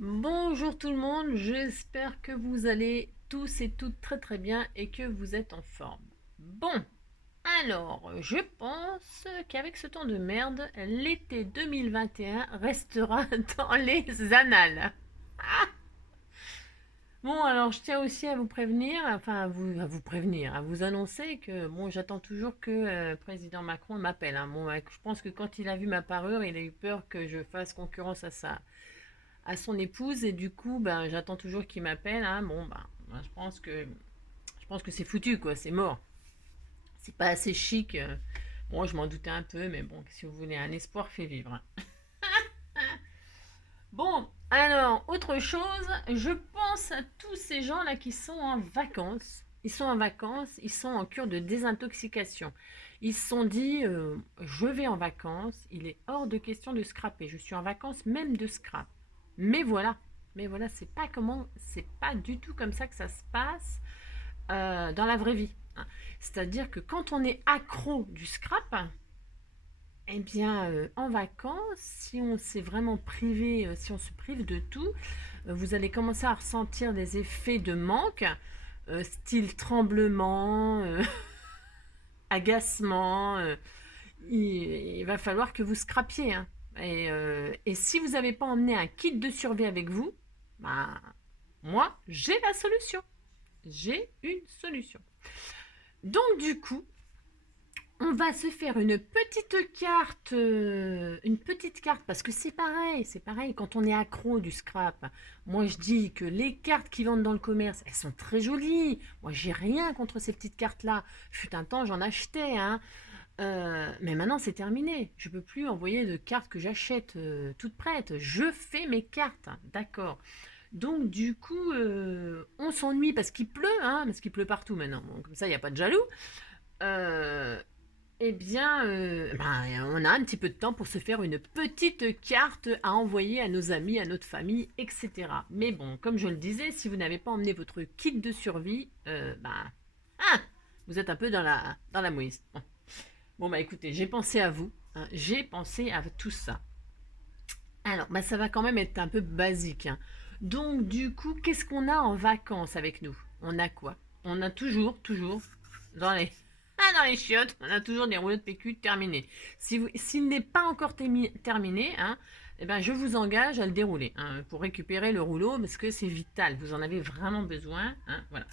Bonjour tout le monde, j'espère que vous allez tous et toutes très très bien et que vous êtes en forme. Bon, alors je pense qu'avec ce temps de merde, l'été 2021 restera dans les annales. Bon, alors je tiens aussi à vous prévenir, enfin à vous prévenir, à vous annoncer que bon, j'attends toujours que président Macron m'appelle, hein. Bon, je pense que quand il a vu ma parure, il a eu peur que je fasse concurrence à son épouse et du coup ben j'attends toujours qu'il m'appelle, hein. Bon ben je pense que c'est foutu, quoi, c'est mort, c'est pas assez chic. Bon, je m'en doutais un peu, mais bon, si vous voulez, un espoir fait vivre, hein. Bon, alors autre chose, je pense à tous ces gens là qui sont en vacances. Ils sont en vacances, ils sont en cure de désintoxication. Ils se sont dit, je vais en vacances, il est hors de question de scraper. Je suis en vacances même de scrap. Mais voilà, mais voilà, c'est pas du tout comme ça que ça se passe dans la vraie vie, hein. C'est-à-dire que quand on est accro du scrap, eh bien, en vacances, si on s'est vraiment privé, si on se prive de tout, vous allez commencer à ressentir des effets de manque, style tremblement, agacement. Il va falloir que vous scrapiez, hein. Et si vous n'avez pas emmené un kit de survie avec vous, bah, moi, j'ai la solution. J'ai une solution. Donc, du coup, on va se faire une petite carte, parce que c'est pareil quand on est accro du scrap. Moi, je dis que les cartes qui vendent dans le commerce, elles sont très jolies. Moi, j'ai rien contre ces petites cartes-là. Fut un temps, j'en achetais, hein. Mais maintenant, c'est terminé. Je peux plus envoyer de cartes que j'achète toutes prêtes. Je fais mes cartes, hein, d'accord. Donc, du coup, on s'ennuie parce qu'il pleut, hein, parce qu'il pleut partout maintenant. Bon, comme ça, il n'y a pas de jaloux. Euh, eh bien, on a un petit peu de temps pour se faire une petite carte à envoyer à nos amis, à notre famille, etc. Mais bon, comme je le disais, si vous n'avez pas emmené votre kit de survie, ah, vous êtes un peu dans la mouise. Bon, bah écoutez, j'ai pensé à vous, hein, j'ai pensé à tout ça. Alors, bah, ça va quand même être un peu basique, hein. Donc, du coup, qu'est-ce qu'on a en vacances avec nous? On a quoi? On a toujours, dans les, dans les chiottes, on a toujours des rouleaux de PQ terminés. S'il n'est pas encore terminé, hein, eh ben, je vous engage à le dérouler, hein, pour récupérer le rouleau, parce que c'est vital, vous en avez vraiment besoin, hein, voilà.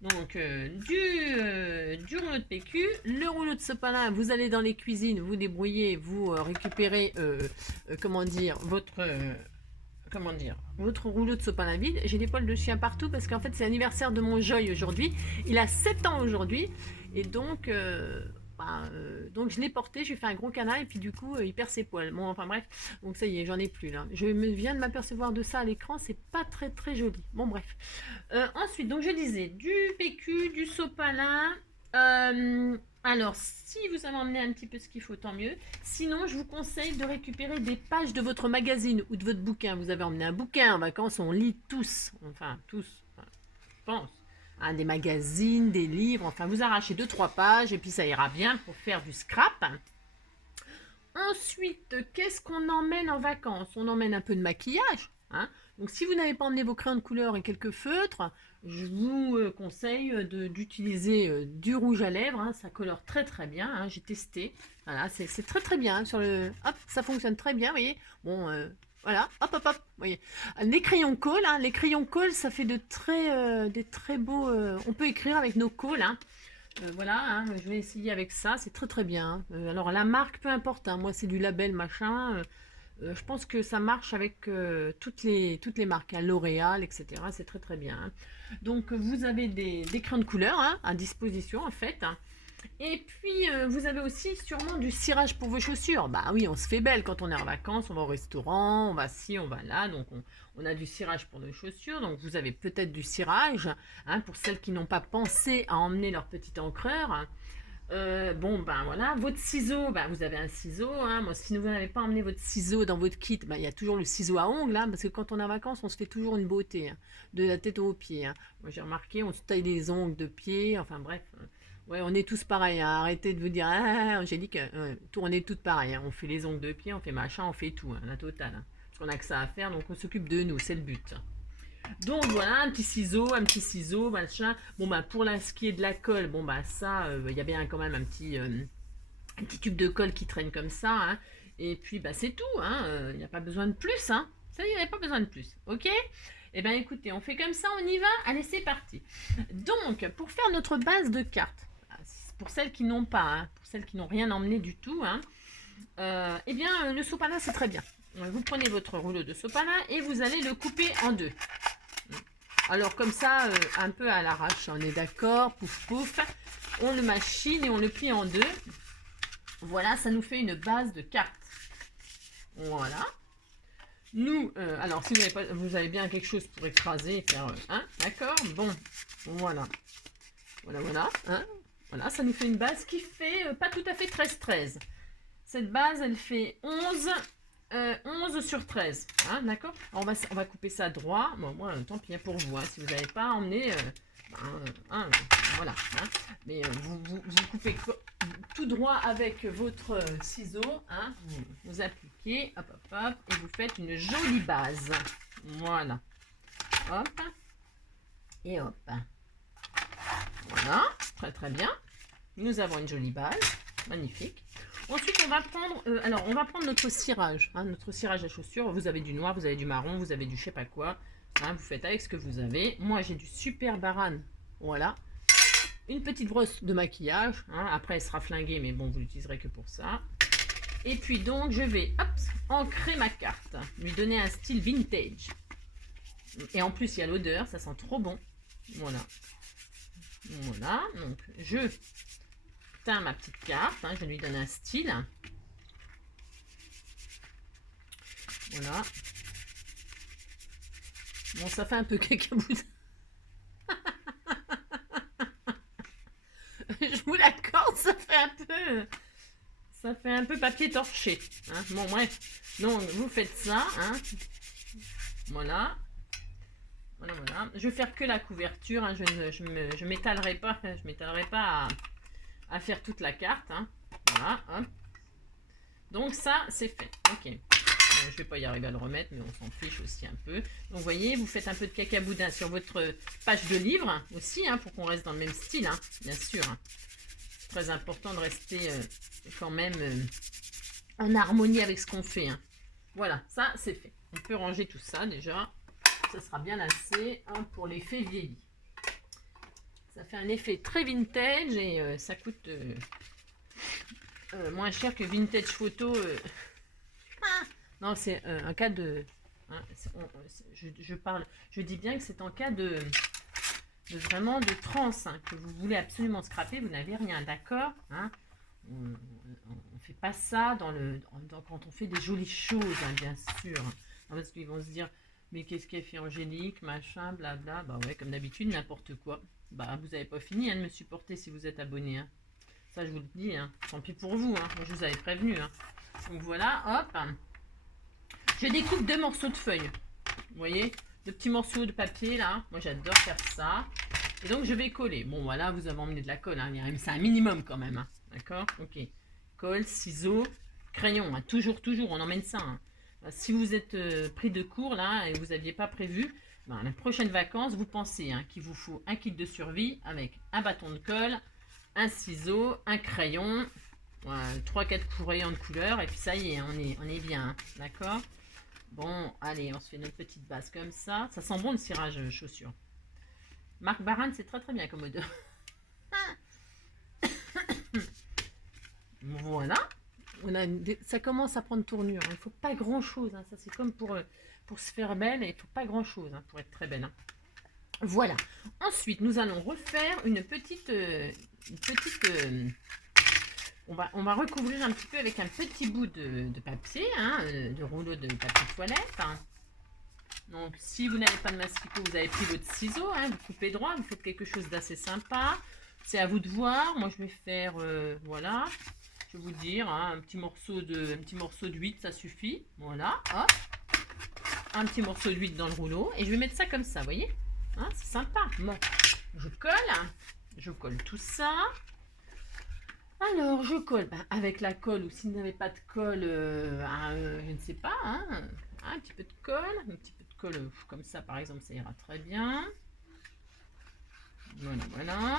Donc, du rouleau de PQ, le rouleau de sopalin, vous allez dans les cuisines, vous débrouillez, vous récupérez, comment dire, votre rouleau de sopalin vide. J'ai des poils de chien partout parce qu'en fait, c'est l'anniversaire de mon Joy aujourd'hui. Il a 7 ans aujourd'hui. Et donc je l'ai porté, je lui ai fait un gros canard et puis du coup, il perd ses poils. Bon, enfin bref, donc ça y est, j'en ai plus là. Viens de m'apercevoir de ça à l'écran, c'est pas très très joli. Bon, bref. Ensuite, donc je disais du PQ, du sopalin. Alors, si vous avez emmené un petit peu ce qu'il faut, tant mieux. Sinon, je vous conseille de récupérer des pages de votre magazine ou de votre bouquin. Vous avez emmené un bouquin en vacances, on lit tous, enfin tous, enfin, je pense. Hein, des magazines, des livres, enfin vous arrachez deux trois pages et puis ça ira bien pour faire du scrap. Ensuite, qu'est-ce qu'on emmène en vacances? On emmène un peu de maquillage, hein. Donc si vous n'avez pas emmené vos crayons de couleur et quelques feutres, je vous conseille d'utiliser du rouge à lèvres, hein. Ça colore très très bien, hein. J'ai testé. Voilà, c'est très très bien, hein. Hop, ça fonctionne très bien, vous voyez. Bon, voilà, hop hop hop, vous voyez. Les crayons colle, hein. Les crayons colle, ça fait des très beaux. On peut écrire avec nos colles, hein. Voilà, hein, je vais essayer avec ça, c'est très très bien, hein. Alors la marque, peu importe, hein, moi c'est du label machin. Je pense que ça marche avec toutes les marques, hein, L'Oréal, etc. C'est très très bien, hein. Donc vous avez des crayons de couleur, hein, à disposition en fait, hein. Et puis, vous avez aussi sûrement du cirage pour vos chaussures. Bah oui, on se fait belle quand on est en vacances, on va au restaurant, on va ci, on va là. Donc, on a du cirage pour nos chaussures. Donc, vous avez peut-être du cirage, hein, pour celles qui n'ont pas pensé à emmener leur petit encreur. Bon, ben voilà, votre ciseau, ben, vous avez un ciseau, hein. Moi, si vous n'avez pas emmené votre ciseau dans votre kit, ben, il y a toujours le ciseau à ongles, hein, parce que quand on est en vacances, on se fait toujours une beauté, hein, de la tête aux pieds, hein. Moi, j'ai remarqué, on se taille les ongles de pied, enfin bref. Ouais, on est tous pareils, hein. Arrêtez de vous dire, ah, Angélique, on est toutes pareilles, hein. On fait les ongles de pied, on fait machin, on fait tout, hein, la totale, hein. On n'a que ça à faire, donc on s'occupe de nous, c'est le but. Donc voilà, un petit ciseau, machin. Bon bah pour ce qui est de la colle, bon bah ça, il y a bien quand même un petit tube de colle qui traîne comme ça, hein. Et puis bah c'est tout, hein. Il n'y a pas besoin de plus, hein. Ça, il n'y a pas besoin de plus, ok? Eh bien écoutez, on fait comme ça, on y va. Allez, c'est parti. Donc, pour faire notre base de cartes, pour celles qui n'ont pas, hein, pour celles qui n'ont rien emmené du tout, hein, eh bien le sopalin c'est très bien. Vous prenez votre rouleau de sopalin et vous allez le couper en deux. Alors comme ça, un peu à l'arrache, on est d'accord, pouf pouf. On le machine et on le plie en deux. Voilà, ça nous fait une base de cartes. Voilà. Nous, alors si vous avez bien quelque chose pour écraser, faire, hein, d'accord, bon, voilà. Voilà, hein, voilà, ça nous fait une base qui fait pas tout à fait 13-13. Cette base, elle fait 11 sur 13, hein, d'accord. On va couper ça droit. Bon, moi, tant pis pour vous, hein, si vous n'avez pas emmené, voilà. Hein, mais vous coupez tout droit avec votre ciseau, hein, vous appliquez, hop, hop, hop, et vous faites une jolie base. Voilà. Hop. Et hop. Voilà, très très bien. Nous avons une jolie base, magnifique. Ensuite, on va prendre, on va prendre notre cirage, hein, notre cirage à chaussures. Vous avez du noir, vous avez du marron, vous avez du je sais pas quoi. Hein, vous faites avec ce que vous avez. Moi, j'ai du super Baran, voilà. Une petite brosse de maquillage, hein, après elle sera flinguée, mais bon, vous l'utiliserez que pour ça. Et puis donc, je vais, hop, ancrer ma carte, lui donner un style vintage. Et en plus, il y a l'odeur, ça sent trop bon. Voilà. Voilà, donc je teins ma petite carte, hein, je lui donne un style. Voilà. Bon, ça fait un peu cacaboute. Je vous l'accorde, ça fait un peu papier torché. Hein. Bon, bref. Donc, vous faites ça. Hein. Voilà. Voilà. Je vais faire que la couverture. Hein. Je m'étalerai pas. Je m'étalerai pas à faire toute la carte. Hein. Voilà. Hop. Donc, ça, c'est fait. Ok. Bon, je vais pas y arriver à le remettre, mais on s'en fiche aussi un peu. Donc, vous voyez, vous faites un peu de cacaboudin sur votre page de livre hein, aussi, hein, pour qu'on reste dans le même style, hein, bien sûr. Hein. C'est très important de rester quand même en harmonie avec ce qu'on fait. Hein. Voilà, ça, c'est fait. On peut ranger tout ça déjà. Ça sera bien assez hein, pour l'effet vieilli. Ça fait un effet très vintage et ça coûte moins cher que Vintage Photo. Non, c'est un cas de... Hein, je dis bien que c'est en cas de vraiment de transe, hein, que vous voulez absolument scraper, vous n'avez rien, d'accord hein. On ne fait pas ça quand on fait des jolies choses, hein, bien sûr. Hein, parce qu'ils vont se dire, mais qu'est-ce qu'elle fait Angélique, machin, blabla. Bah ouais, comme d'habitude, n'importe quoi. Bah, vous n'avez pas fini hein, de me supporter si vous êtes abonné. Hein. Ça, je vous le dis, hein. Tant pis pour vous, hein. Moi, je vous avais prévenu. Hein. Donc voilà, hop. Je découpe 2 morceaux de feuilles. Vous voyez, 2 petits morceaux de papier là. Moi j'adore faire ça. Et donc je vais coller. Bon voilà, vous avez emmené de la colle. Hein. C'est un minimum quand même. Hein. D'accord. Ok. Colle, ciseaux, crayon. Hein. Toujours, on emmène ça. Hein. Si vous êtes pris de court là et vous n'aviez pas prévu, ben, les prochaines vacances, vous pensez hein, qu'il vous faut un kit de survie avec un bâton de colle, un ciseau, un crayon, 3-4 crayons de couleur et puis ça y est, on est bien. Hein. D'accord. Bon, allez, on se fait notre petite base comme ça. Ça sent bon le cirage chaussures. Marc Baran, c'est très très bien comme odeur. Voilà. Ça commence à prendre tournure. Il ne faut pas grand chose. Hein. Ça, c'est comme pour se faire belle. Il ne faut pas grand chose hein, pour être très belle. Hein. Voilà. Ensuite, nous allons refaire une petite on va recouvrir un petit peu avec un petit bout de papier, hein, de rouleau de papier toilette. Hein. Donc, si vous n'avez pas de masticot, vous avez pris votre ciseau, hein, vous coupez droit, vous faites quelque chose d'assez sympa. C'est à vous de voir. Moi, je vais faire, voilà, je vais vous dire, hein, un petit morceau d'huile, ça suffit. Voilà, hop, un petit morceau d'huile dans le rouleau. Et je vais mettre ça comme ça, vous voyez hein, c'est sympa. Bon, je colle tout ça. Alors, je colle avec la colle ou si vous n'avez pas de colle, je ne sais pas, hein, Un petit peu de colle comme ça par exemple, ça ira très bien. Voilà, voilà.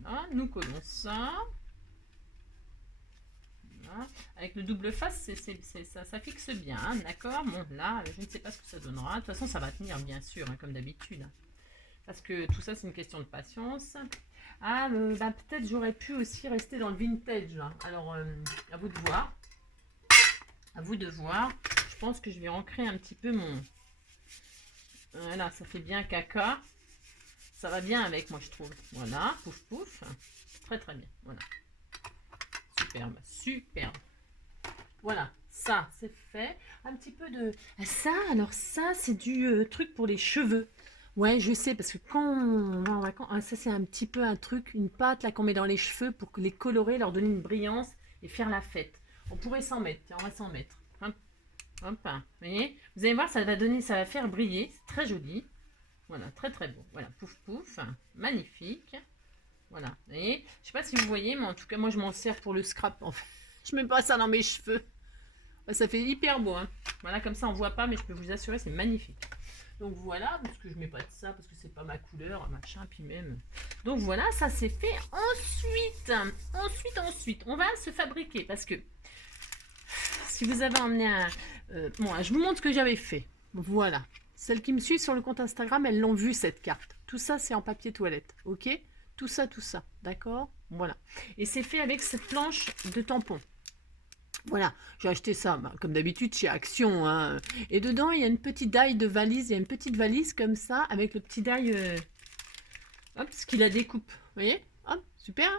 Voilà, nous collons ça. Voilà. Avec le double face, ça fixe bien, hein, d'accord. Bon, là, je ne sais pas ce que ça donnera. De toute façon, ça va tenir, bien sûr, hein, comme d'habitude. Parce que tout ça, c'est une question de patience. Ah, bah, peut-être j'aurais pu aussi rester dans le vintage, là. Alors, à vous de voir. À vous de voir. Je pense que je vais ancrer un petit peu mon... Voilà, ça fait bien caca. Ça va bien avec, moi, je trouve. Voilà, pouf, pouf. Très, très bien. Voilà. Superbe, superbe. Voilà, ça, c'est fait. Un petit peu de... Ça, alors ça, c'est du truc pour les cheveux. Ouais, je sais, parce que quand on va en vacances, ça, c'est un petit peu un truc, une pâte, là, qu'on met dans les cheveux pour que les colorer, leur donner une brillance et faire la fête. On pourrait s'en mettre, tiens, on va s'en mettre. Hop, hop, hein. Vous voyez? Vous allez voir, ça va donner, ça va faire briller. C'est très joli. Voilà, très, très beau. Voilà, pouf, pouf. Magnifique. Voilà, vous voyez? Je sais pas si vous voyez, mais en tout cas, moi, je m'en sers pour le scrap, en fait. Je mets pas ça dans mes cheveux. Ça fait hyper beau, hein. Voilà, comme ça on voit pas, mais je peux vous assurer, c'est magnifique. Donc voilà, parce que je mets pas de ça, parce que c'est pas ma couleur, machin, puis même. Donc voilà, ça c'est fait. Ensuite, on va se fabriquer, parce que si vous avez emmené un... bon, je vous montre ce que j'avais fait. Voilà. Celles qui me suivent sur le compte Instagram, elles l'ont vu, cette carte. Tout ça, c'est en papier toilette, ok? Tout ça, d'accord? Voilà. Et c'est fait avec cette planche de tampon. Voilà, j'ai acheté ça, bah, comme d'habitude, chez Action, hein. Et dedans, il y a une petite daille de valise. Il y a une petite valise comme ça, avec le petit daille, hop, ce qui la découpe. Vous voyez? Hop, super.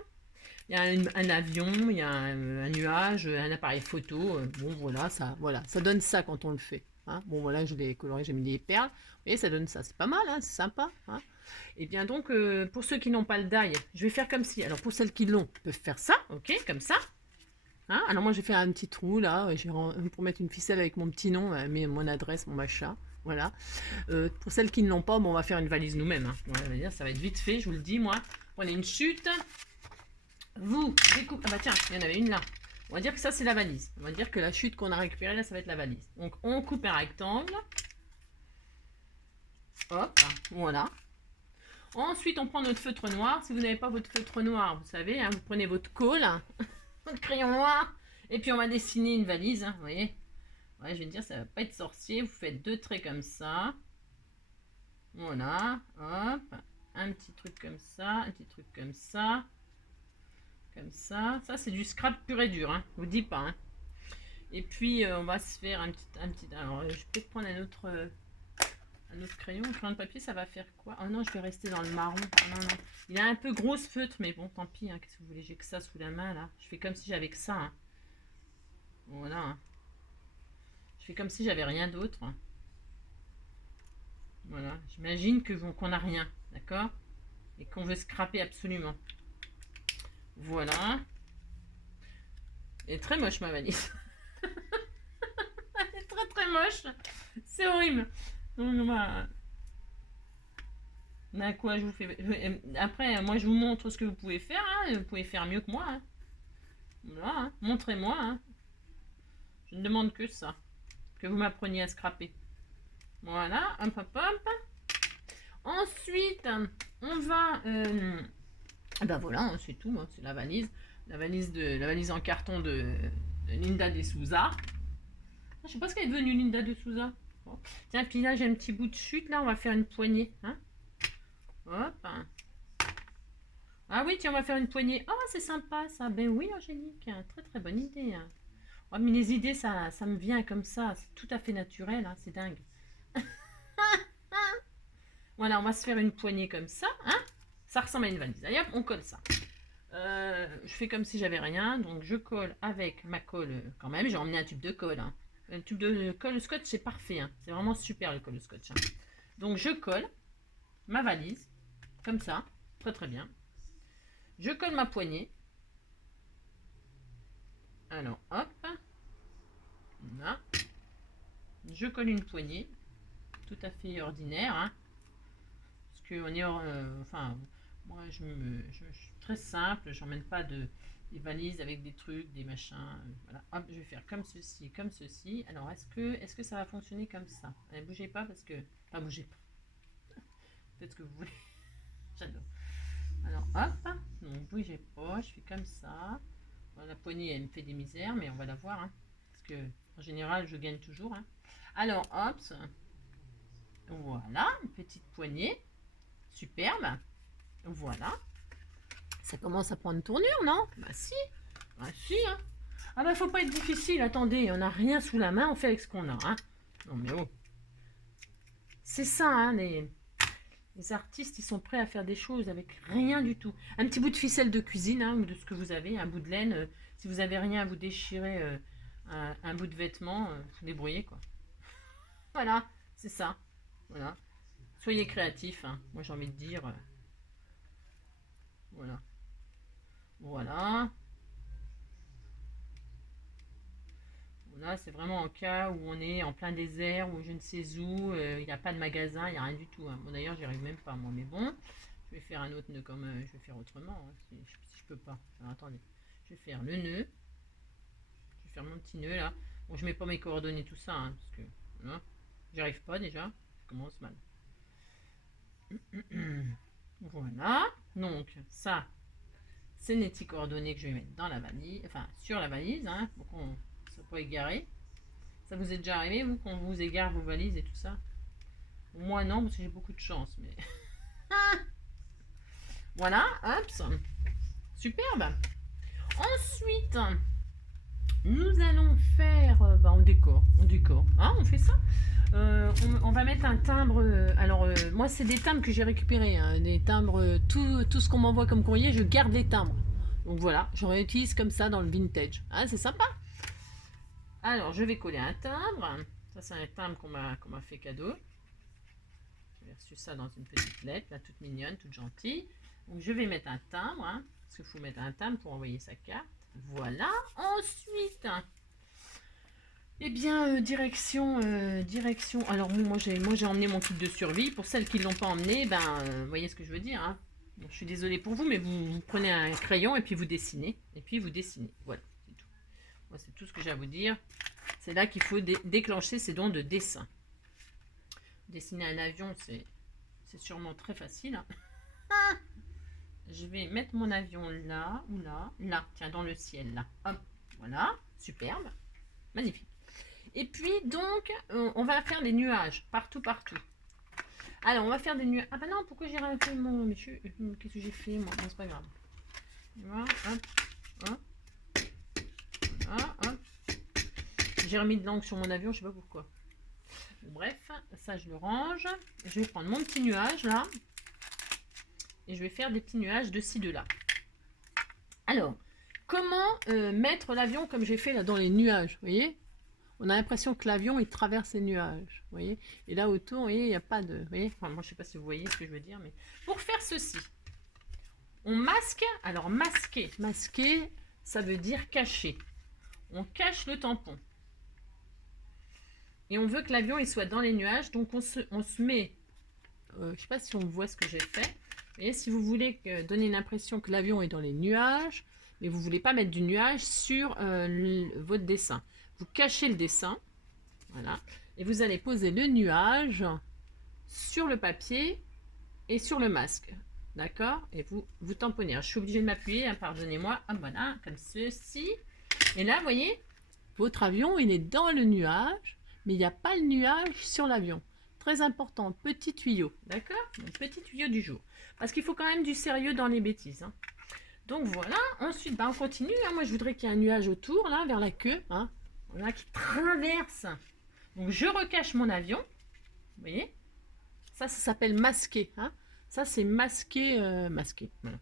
Il y a un avion, il y a un nuage, un appareil photo. Bon, voilà, ça donne ça quand on le fait. Hein. Bon, voilà, je l'ai coloré, j'ai mis des perles. Vous voyez, ça donne ça. C'est pas mal, hein, c'est sympa. Hein. Et bien donc, pour ceux qui n'ont pas le die, je vais faire comme si. Alors, pour celles qui l'ont, peuvent faire ça, ok, comme ça. Hein, alors moi j'ai fait un petit trou là, pour mettre une ficelle avec mon petit nom, mon adresse, mon machin. Voilà. Pour celles qui ne l'ont pas, bon, on va faire une valise nous-mêmes. Hein. Ouais, ça va être vite fait, je vous le dis moi. Prenez une chute. Vous découpez. Ah bah tiens, il y en avait une là. On va dire que ça c'est la valise. On va dire que la chute qu'on a récupérée là, ça va être la valise. Donc on coupe un rectangle. Hop, voilà. Ensuite on prend notre feutre noir. Si vous n'avez pas votre feutre noir, vous savez, hein, vous prenez votre colle. Votre crayon noir. Et puis on va dessiner une valise, hein, vous voyez. Ouais, je vais dire, ça va pas être sorcier. Vous faites deux traits comme ça. Voilà, hop. Un petit truc comme ça, un petit truc comme ça. Comme ça. Ça, c'est du scrap pur et dur, hein. Je vous dis pas, hein. Et puis, on va se faire un petit... Alors, je vais peut-être prendre un autre crayon. Un crayon de papier, ça va faire quoi? Oh non, je vais rester dans le marron. Oh, non, non. Il a un peu grosse feutre, mais bon, tant pis. Hein. Qu'est-ce que vous voulez? J'ai que ça sous la main, là. Je fais comme si j'avais que ça. Hein. Voilà. Hein. Je fais comme si j'avais rien d'autre. Voilà. J'imagine qu'on n'a rien. D'accord? Et qu'on veut scraper absolument. Voilà. Elle est très moche, ma valise. Elle est très très moche. C'est horrible. Donc, quoi, je vous fais... Après, moi, je vous montre ce que vous pouvez faire. Hein. Vous pouvez faire mieux que moi. Hein. Voilà. Hein. Montrez-moi. Hein. Je ne demande que ça. Que vous m'appreniez à scraper. Voilà. Hop, hop, hop. Ensuite, on va... ben voilà, c'est tout. Hein. C'est la valise. La valise en carton de Linda de Souza. Je sais pas ce qu'elle est devenue, Linda de Souza. Bon. Tiens, puis là, j'ai un petit bout de chute. Là, on va faire une poignée. Hein. Hop. Ah oui, tiens, on va faire une poignée. Oh, c'est sympa, ça. Ben oui, Angélique. Très, très bonne idée. Oh, mais les idées, ça me vient comme ça. C'est tout à fait naturel. Hein. C'est dingue. Voilà, on va se faire une poignée comme ça. Hein. Ça ressemble à une valise. Allez, hop, on colle ça. Je fais comme si j'avais rien. Donc, je colle avec ma colle quand même. J'ai emmené un tube de colle. Hein. Le tube de colle scotch, c'est parfait. Hein. C'est vraiment super le colle scotch. Hein. Donc, je colle ma valise. Comme ça. Très, très bien. Je colle ma poignée. Alors, hop. Là. Je colle une poignée. Tout à fait ordinaire. Hein. Parce qu'on est... enfin, moi, je suis très simple. J'emmène pas de des valises avec des trucs, des machins. Voilà. Hop, je vais faire comme ceci, comme ceci. Alors, est-ce que ça va fonctionner comme ça? Allez, bougez pas parce que... Enfin, bougez pas. Peut-être que vous voulez. J'adore. Alors, hop. Non, bougez pas. Je fais comme ça. La poignée, elle me fait des misères, mais on va la voir. Hein, parce que, en général, je gagne toujours. Hein. Alors, hop. Voilà, une petite poignée. Superbe. Voilà. Ça commence à prendre une tournure, non? Bah si. Bah si, hein. Ah bah faut pas être difficile, attendez, on n'a rien sous la main, on fait avec ce qu'on a, hein. Non mais oh. C'est ça, hein, les artistes, ils sont prêts à faire des choses avec rien du tout. Un petit bout de ficelle de cuisine, hein, ou de ce que vous avez, un bout de laine. Si vous avez rien, vous déchirez un bout de vêtement, vous débrouillez, quoi. Voilà, c'est ça. Voilà. Soyez créatifs, hein. Moi j'ai envie de dire... voilà. Voilà. Là, c'est vraiment en cas où on est en plein désert, ou je ne sais où, il n'y a pas de magasin, il n'y a rien du tout. Hein. Bon, d'ailleurs, j'y arrive même pas, moi, mais bon, je vais faire un autre nœud comme je vais faire autrement, hein, si je peux pas. Alors, attendez, je vais faire le nœud, je vais faire mon petit nœud là. Bon, je mets pas mes coordonnées, tout ça, hein, parce que voilà, j'y arrive pas déjà, je commence mal. Voilà, donc ça, c'est les petits coordonnées que je vais mettre dans la valise, enfin sur la valise, hein, pour qu'on ne soit pas égaré. Ça vous est déjà arrivé, vous, qu'on vous égare vos valises et tout ça? Moi, non, parce que j'ai beaucoup de chance, mais... voilà, hop, superbe. Ensuite, nous allons faire... on décore, hein, on fait ça. On va mettre un timbre... alors, moi, c'est des timbres que j'ai récupérés, hein, des timbres... tout ce qu'on m'envoie comme courrier, je garde les timbres. Donc voilà, j'en réutilise comme ça dans le vintage. Ah, c'est sympa. Alors, je vais coller un timbre. Ça, c'est un timbre qu'on m'a fait cadeau. J'ai reçu ça dans une petite lettre, là, toute mignonne, toute gentille. Donc, je vais mettre un timbre, hein, parce qu'il faut mettre un timbre pour envoyer sa carte. Voilà. Ensuite, eh bien, direction. Alors, moi, j'ai emmené mon kit de survie. Pour celles qui ne l'ont pas emmené, vous voyez ce que je veux dire, hein. Bon, je suis désolée pour vous, mais vous prenez un crayon et puis vous dessinez. Voilà, c'est tout. Moi, c'est tout ce que j'ai à vous dire. C'est là qu'il faut déclencher ces dons de dessin. Dessiner un avion, c'est sûrement très facile. Hein. Je vais mettre mon avion là, ou là, tiens, dans le ciel, là. Hop, voilà, superbe, magnifique. Et puis, donc, on va faire des nuages, partout. Alors, on va faire des nuages. Ah bah non, pourquoi j'ai rien fait, mon monsieur? Qu'est-ce que j'ai fait, moi? Non, c'est pas grave. Voilà, hop. Voilà, hop. J'ai remis de l'encre sur mon avion, je sais pas pourquoi. Bon, bref, ça je le range. Je vais prendre mon petit nuage là. Et je vais faire des petits nuages de ci, de là. Alors, comment mettre l'avion comme j'ai fait là dans les nuages, vous voyez? On a l'impression que l'avion il traverse les nuages, vous voyez? Et là autour, vous voyez, il n'y a pas de... Vous voyez, enfin, moi je sais pas si vous voyez ce que je veux dire, mais pour faire ceci, on masque. Alors masquer, ça veut dire cacher. On cache le tampon. Et on veut que l'avion il soit dans les nuages, donc on se met... je ne sais pas si on voit ce que j'ai fait. Vous voyez, si vous voulez donner l'impression que l'avion est dans les nuages, mais vous ne voulez pas mettre du nuage sur votre dessin. Vous cachez le dessin, voilà, et vous allez poser le nuage sur le papier et sur le masque, d'accord? Et vous tamponnez. Alors, je suis obligée de m'appuyer, hein, pardonnez-moi. Ah, voilà, comme ceci. Et là, vous voyez, votre avion, il est dans le nuage, mais il n'y a pas le nuage sur l'avion. Très important, petit tuyau, d'accord? Petit tuyau du jour. Parce qu'il faut quand même du sérieux dans les bêtises. Hein. Donc voilà, ensuite, on continue. Hein. Moi, je voudrais qu'il y ait un nuage autour, là, vers la queue. Hein. Voilà, qui traverse. Donc, je recache mon avion. Vous voyez? Ça s'appelle masquer. Hein. Ça, c'est masquer. Voilà.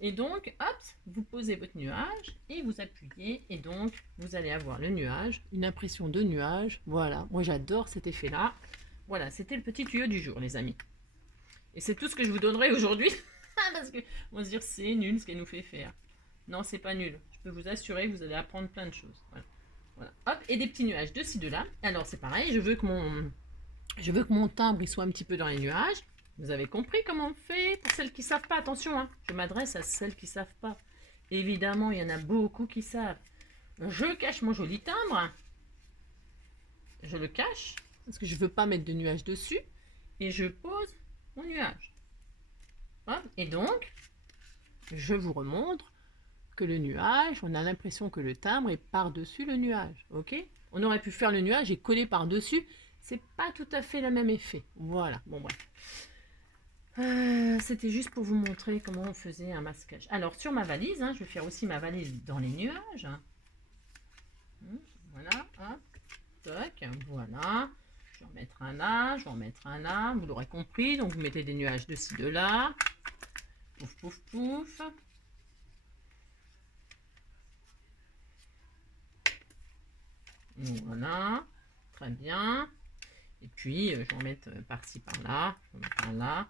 Et donc, hop, vous posez votre nuage et vous appuyez. Et donc, vous allez avoir le nuage, une impression de nuage. Voilà, moi j'adore cet effet-là. Voilà, c'était le petit tuyau du jour, les amis. Et c'est tout ce que je vous donnerai aujourd'hui. Parce que on va se dire, c'est nul ce qu'elle nous fait faire. Non, c'est pas nul. Je peux vous assurer que vous allez apprendre plein de choses. Voilà. Hop, et des petits nuages de ci, de là. Alors, c'est pareil, je veux que mon timbre il soit un petit peu dans les nuages. Vous avez compris comment on fait? Pour celles qui ne savent pas, attention, hein, je m'adresse à celles qui ne savent pas. Évidemment, il y en a beaucoup qui savent. Je cache mon joli timbre. Je le cache parce que je ne veux pas mettre de nuage dessus. Et je pose mon nuage. Hop. Et donc, je vous remontre que le nuage, on a l'impression que le timbre est par-dessus le nuage. Ok? On aurait pu faire le nuage et coller par-dessus. C'est pas tout à fait le même effet. Voilà. Bon, bref. C'était juste pour vous montrer comment on faisait un masquage. Alors, sur ma valise, je vais faire aussi ma valise dans les nuages. Voilà, hop, toc, voilà. Je vais en mettre un là, je vais en mettre un là. Vous l'aurez compris, donc vous mettez des nuages de ci, de là. Pouf, pouf, pouf. Voilà, très bien. Et puis, je vais en mettre par-ci, par-là. Je vais en mettre un là.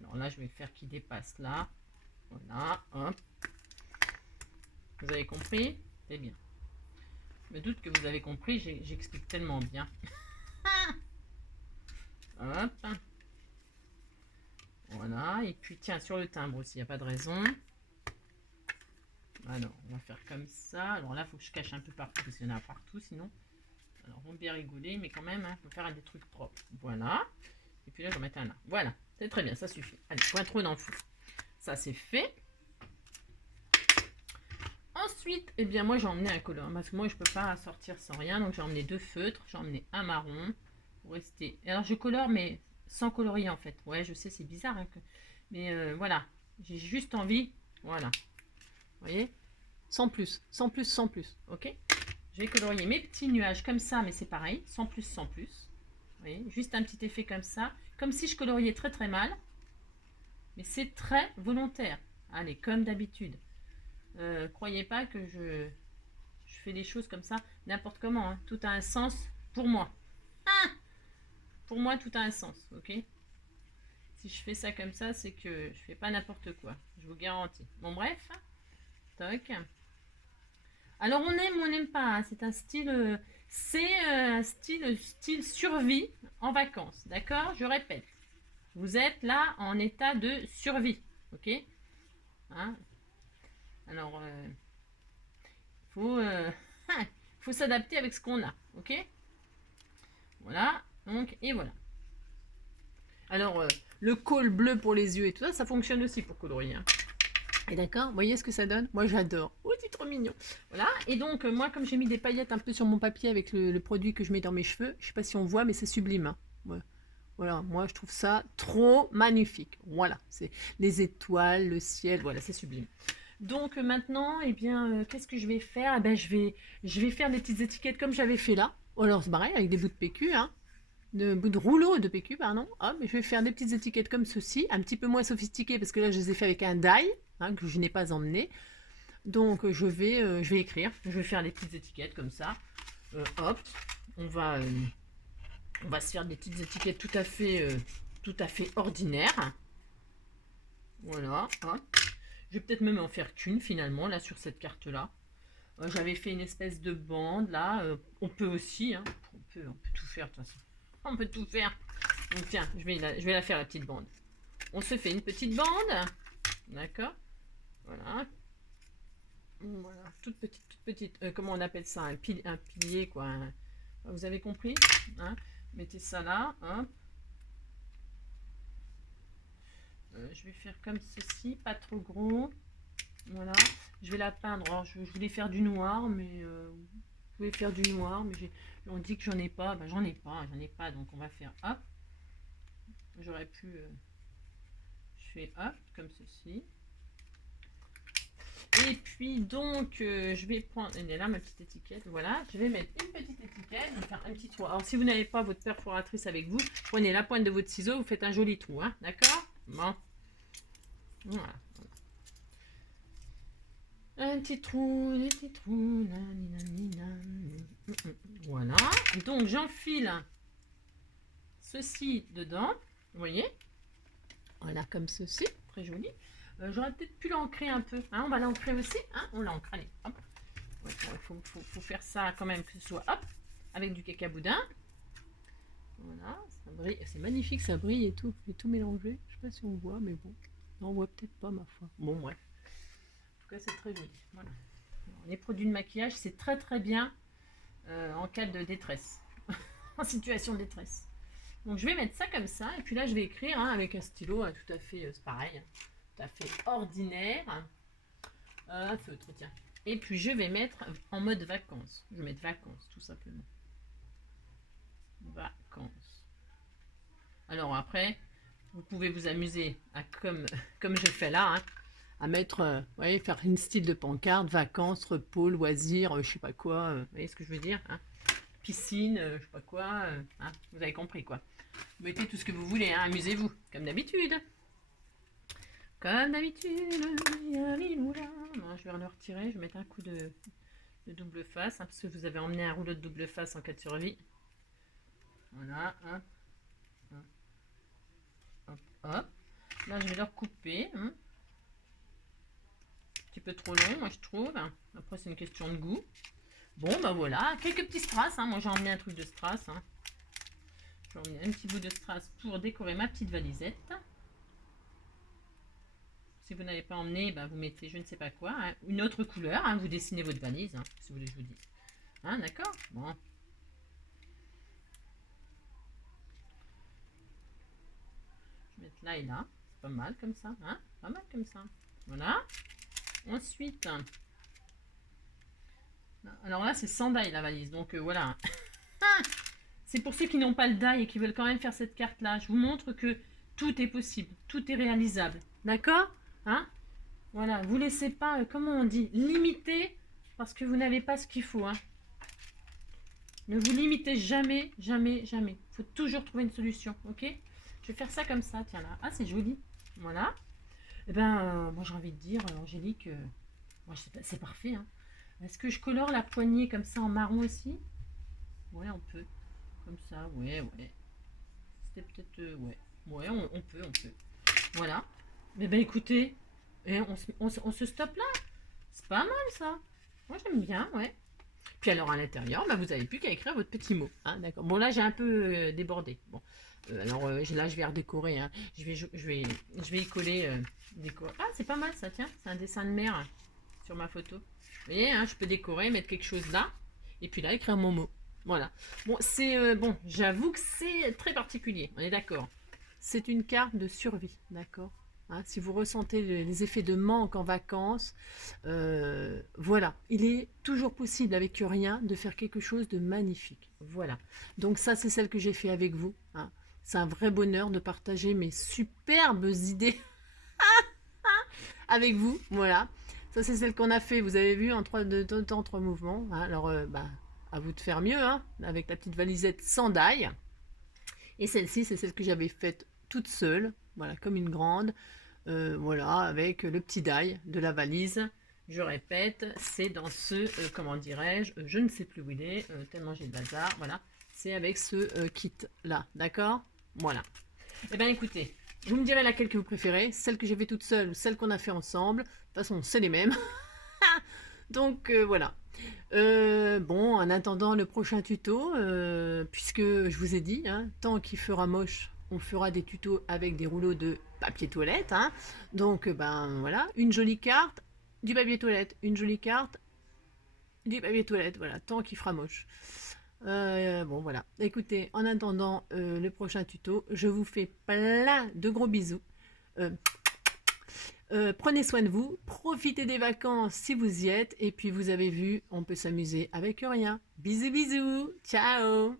Alors là, je vais faire qu'il dépasse là. Voilà, hop. Vous avez compris? C'est bien. Je me doute que vous avez compris, j'explique tellement bien. Hop. Voilà, et puis tiens, sur le timbre aussi, il n'y a pas de raison. Alors, on va faire comme ça. Alors là, il faut que je cache un peu partout, parce qu'il y en a partout sinon. Alors, on va bien rigoler, mais quand même, il faut faire des trucs propres. Voilà. Et puis là, je vais mettre un là. Voilà, c'est très bien, ça suffit. Allez, point trop dans le fond. Ça, c'est fait. Ensuite, eh bien, moi, j'ai emmené un colorant. Parce que moi, je ne peux pas sortir sans rien. Donc, j'ai emmené 2 feutres. J'ai emmené un marron. Pour rester. Alors, je colore, mais sans colorier, en fait. Ouais, je sais, c'est bizarre. Mais voilà. J'ai juste envie. Voilà. Vous voyez? Sans plus. Sans plus, sans plus. Ok? Je vais colorier mes petits nuages comme ça, mais c'est pareil. Sans plus, sans plus. Vous voyez? Juste un petit effet comme ça. Comme si je coloriais très, très mal. Mais c'est très volontaire. Allez, comme d'habitude. Croyez pas que je fais des choses comme ça n'importe comment. Tout a un sens pour moi. Pour moi, tout a un sens, ok? Si je fais ça comme ça, c'est que je fais pas n'importe quoi. Je vous garantis. Bon, bref. Toc. Alors, on aime ou on n'aime pas. C'est un style... c'est un style survie en vacances. D'accord? Je répète. Vous êtes là en état de survie. Ok? Alors, faut s'adapter avec ce qu'on a, ok? Voilà, donc, et voilà. Alors, le col bleu pour les yeux et tout ça, ça fonctionne aussi pour colorier. Et d'accord, vous voyez ce que ça donne? Moi, j'adore. Oh, c'est trop mignon. Voilà, et donc, moi, comme j'ai mis des paillettes un peu sur mon papier avec le produit que je mets dans mes cheveux, je sais pas si on voit, mais c'est sublime. Ouais. Voilà, moi, je trouve ça trop magnifique. Voilà, c'est les étoiles, le ciel, voilà, c'est sublime. Donc maintenant, eh bien, qu'est-ce que je vais faire? Eh ben, je vais faire des petites étiquettes comme j'avais fait là. Alors c'est pareil, avec des bouts de PQ, de bouts de rouleau de PQ, pardon. Hop, je vais faire des petites étiquettes comme ceci, un petit peu moins sophistiquées parce que là, je les ai fait avec un die, que je n'ai pas emmené. Donc je vais écrire, je vais faire des petites étiquettes comme ça. Hop, on va se faire des petites étiquettes tout à fait ordinaires. Voilà, hop. Je vais peut-être même en faire qu'une finalement, là, sur cette carte-là. J'avais fait une espèce de bande, là. On peut aussi, on peut tout faire, de toute façon. On peut tout faire. Donc tiens, je vais la faire, la petite bande. On se fait une petite bande. D'accord. Voilà. Voilà, toute petite. Comment on appelle ça? Un pilier, quoi. Vous avez compris? Mettez ça là. Hop. Je vais faire comme ceci, pas trop gros. Voilà, je vais la peindre. Alors, je voulais faire du noir, mais je voulais faire du noir, mais on dit que j'en ai pas. Ben, j'en ai pas, donc on va faire hop. J'aurais pu. Je fais hop, comme ceci. Et puis, donc, je vais prendre. Elle est là, ma petite étiquette. Voilà, je vais mettre une petite étiquette. Je vais faire un petit trou. Alors, si vous n'avez pas votre perforatrice avec vous, prenez la pointe de votre ciseau, vous faites un joli trou, d'accord? Bon. Voilà. Un petit trou, des petits trous. Voilà. Donc j'enfile ceci dedans. Vous voyez? Voilà, comme ceci. Très joli. J'aurais peut-être pu l'ancrer un peu. On va l'ancrer aussi. On l'ancre. Allez, hop. Il faut faire ça quand même, que ce soit hop, avec du cacaboudin. Voilà, ça brille. C'est magnifique, ça brille et tout. Et tout mélangé. Je sais pas si on voit, mais bon. Non, on voit peut-être pas, ma foi. Bon, bref. tout cas, c'est très joli. Voilà. Alors, les produits de maquillage, c'est très très bien en cas de détresse, en situation de détresse. Donc je vais mettre ça comme ça, et puis là je vais écrire avec un stylo tout à fait, c'est pareil, tout à fait ordinaire, un feutre, tiens. Et puis je vais mettre en mode vacances. Je vais mettre vacances, tout simplement. Vacances. Alors après, vous pouvez vous amuser à comme je fais là, à mettre, vous voyez, faire une style de pancarte, vacances, repos, loisirs, je sais pas quoi, vous voyez ce que je veux dire, piscine, je sais pas quoi, vous avez compris quoi. Vous mettez tout ce que vous voulez, amusez-vous, comme d'habitude. Comme d'habitude, je vais le retirer, je vais mettre un coup de double face, parce que vous avez emmené un rouleau de double face en cas de survie. Voilà, hop, hop, hop. Là, je vais le recouper. Un petit peu trop long, moi je trouve. Après, c'est une question de goût. Bon, bah voilà, quelques petits strass. Moi, j'ai emmené un truc de strass. J'ai emmené un petit bout de strass pour décorer ma petite valisette. Si vous n'avez pas emmené, vous mettez je ne sais pas quoi, une autre couleur, vous dessinez votre valise, si vous voulez que je vous dise. D'accord. Bon. Je vais mettre là et là. C'est pas mal comme ça. Pas mal comme ça. Voilà. Ensuite, alors là, c'est sans die la valise. Donc voilà. C'est pour ceux qui n'ont pas le die et qui veulent quand même faire cette carte-là. Je vous montre que tout est possible. Tout est réalisable. D'accord ? Voilà, vous laissez pas, comment on dit, limiter parce que vous n'avez pas ce qu'il faut. Ne vous limitez jamais, jamais, jamais. Il faut toujours trouver une solution, ok? Je vais faire ça comme ça, tiens là. C'est joli. Voilà. Et moi j'ai envie de dire, Angélique, moi c'est parfait. Est-ce que je colore la poignée comme ça en marron aussi? Ouais, on peut. Comme ça, ouais. C'était peut-être, ouais. Ouais, on peut. Voilà. Mais écoutez... Et on se stoppe là. C'est pas mal ça. Moi j'aime bien, ouais. Puis alors à l'intérieur, vous n'avez plus qu'à écrire votre petit mot. D'accord. Bon là j'ai un peu débordé. Bon. Alors là je vais redécorer. Je vais y coller décorer. C'est pas mal ça, tiens. C'est un dessin de mer sur ma photo. Vous voyez, je peux décorer, mettre quelque chose là. Et puis là écrire mon mot. Voilà. Bon, c'est bon, j'avoue que c'est très particulier. On est d'accord. C'est une carte de survie, d'accord. Si vous ressentez les effets de manque en vacances, voilà, il est toujours possible avec rien de faire quelque chose de magnifique. Voilà, donc ça c'est celle que j'ai fait avec vous. C'est un vrai bonheur de partager mes superbes idées avec vous. Voilà, ça c'est celle qu'on a fait, vous avez vu, en trois mouvements. Alors, à vous de faire mieux, avec la petite valisette sans die. Et celle-ci, c'est celle que j'avais faite toute seule, voilà, comme une grande. Voilà, avec le petit die de la valise. Je répète, c'est dans ce, comment dirais-je, je ne sais plus où il est, tellement j'ai de bazar, voilà. C'est avec ce kit-là, d'accord? Voilà. Écoutez, vous me direz laquelle que vous préférez, celle que j'ai fait toute seule ou celle qu'on a fait ensemble. De toute façon, c'est les mêmes. Donc, voilà. Bon, en attendant le prochain tuto, puisque je vous ai dit, tant qu'il fera moche, on fera des tutos avec des rouleaux de papier toilette. Donc, voilà, une jolie carte, du papier toilette, une jolie carte, du papier toilette, voilà, tant qu'il fera moche. Bon, voilà. Écoutez, en attendant le prochain tuto, je vous fais plein de gros bisous. Prenez soin de vous, profitez des vacances si vous y êtes, et puis vous avez vu, on peut s'amuser avec rien. Bisous, bisous, ciao!